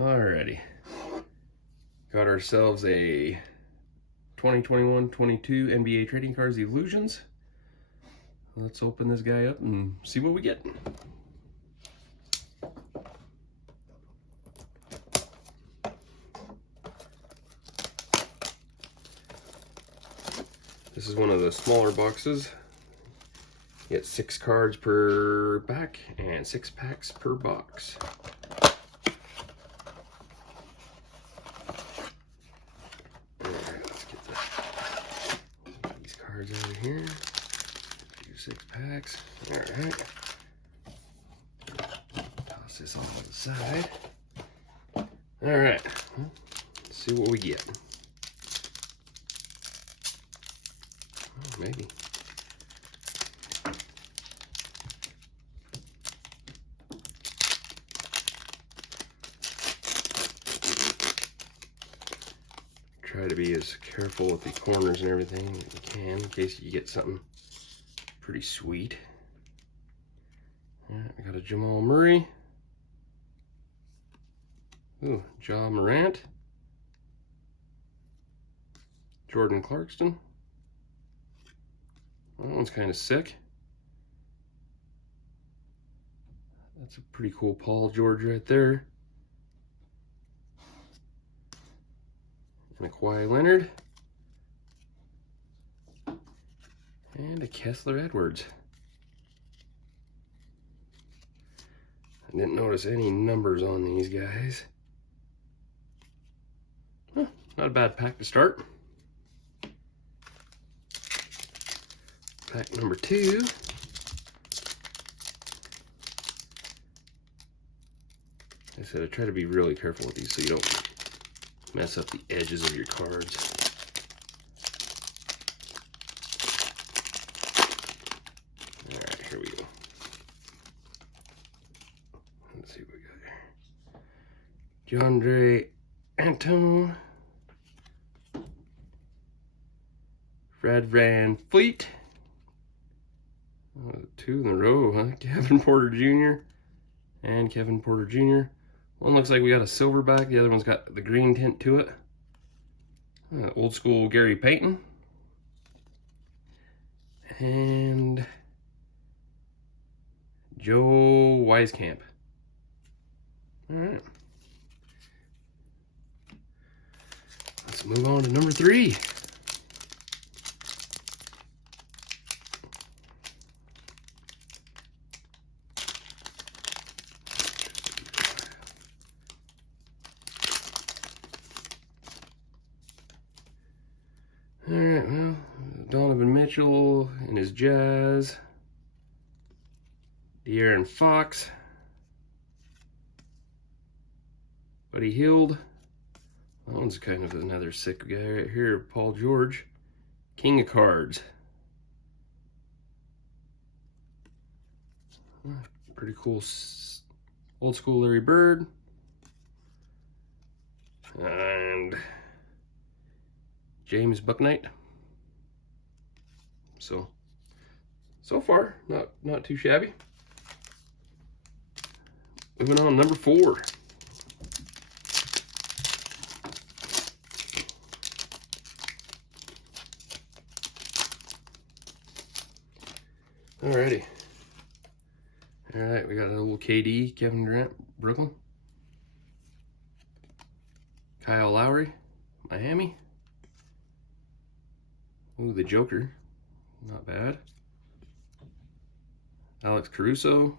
Alrighty. Got ourselves a 2021-22 NBA trading cards Illusions. Let's open this guy up and see what we get. This is one of the smaller boxes. You get 6 cards per pack and 6 packs per box. Alright, let's get these cards out of here. Do 6 packs. Alright. Toss this on the side. Alright. Let's see what we get. Maybe. Try to be as careful with the corners and everything that you can in case you get something pretty sweet. Alright, I got a Jamal Murray. Ooh, Ja Morant. Jordan Clarkson. That one's kind of sick. That's a pretty cool Paul George right there. And a Kawhi Leonard. And a Kessler Edwards. I didn't notice any numbers on these guys. Huh, not a bad pack to start. Pack number 2. Like I said, I try to be really careful with these so you don't mess up the edges of your cards. Alright, here we go. Let's see what we got here. DeAndre Antone. Fred Van Fleet. 2 in a row, huh? Kevin Porter Jr. and Kevin Porter Jr. One looks like we got a silverback, the other one's got the green tint to it. Old school Gary Payton. And Joe Wieskamp. Alright. Let's move on to number 3. Alright, well, Donovan Mitchell and his Jazz. De'Aaron Fox. Buddy Hield. That one's kind of another sick guy right here. Paul George. King of Cards. Pretty cool old school Larry Bird. And James Bucknight. So far, not too shabby. Moving on, number 4. Alrighty. Alright, we got a little KD, Kevin Durant, Brooklyn. Kyle Lowry, Miami. Ooh, the Joker. Not bad. Alex Caruso.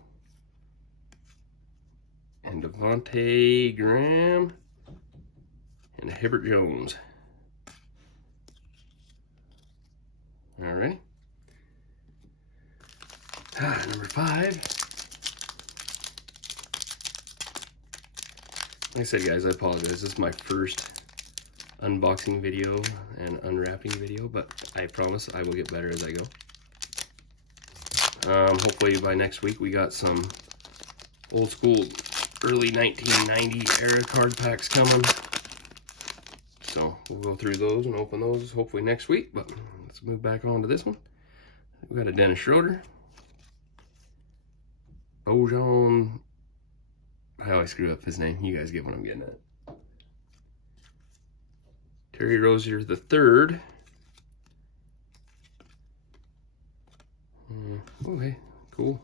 And Devontae Graham. And Hibbert Jones. Alright. Number 5. Like I said, guys, I apologize. This is my first unboxing video and unwrapping video, but I promise I will get better as I go. Hopefully by next week we got some old school early 1990 era card packs coming. So we'll go through those and open those hopefully next week, but let's move back on to this one. We got a Dennis Schroeder, Bojan I always screw up his name. You guys get what I'm getting at. Terry Rozier the third. Oh, hey, cool.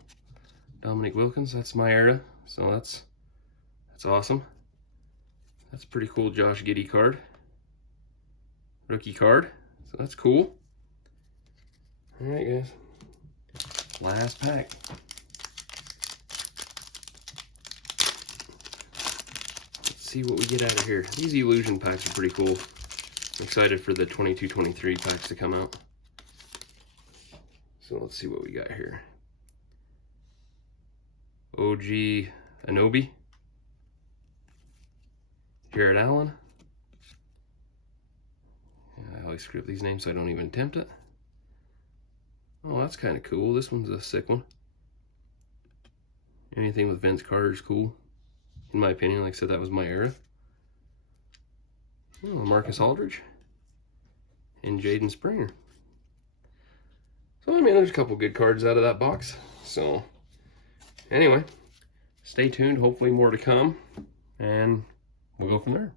Dominic Wilkins, that's my era. So that's awesome. That's a pretty cool Josh Giddey card. Rookie card. So that's cool. All right, guys. Last pack. Let's see what we get out of here. These illusion packs are pretty cool. I'm excited for the 22-23 packs to come out. So let's see what we got here. OG Anobi. Jared Allen. Yeah, I always screw up these names so I don't even attempt it. Oh, that's kind of cool. This one's a sick one. Anything with Vince Carter is cool. In my opinion, like I said, that was my era. Oh, Marcus Aldridge. And Jaden Springer. So, I mean, there's a couple good cards out of that box. So, anyway, stay tuned. Hopefully more to come. And we'll go from there.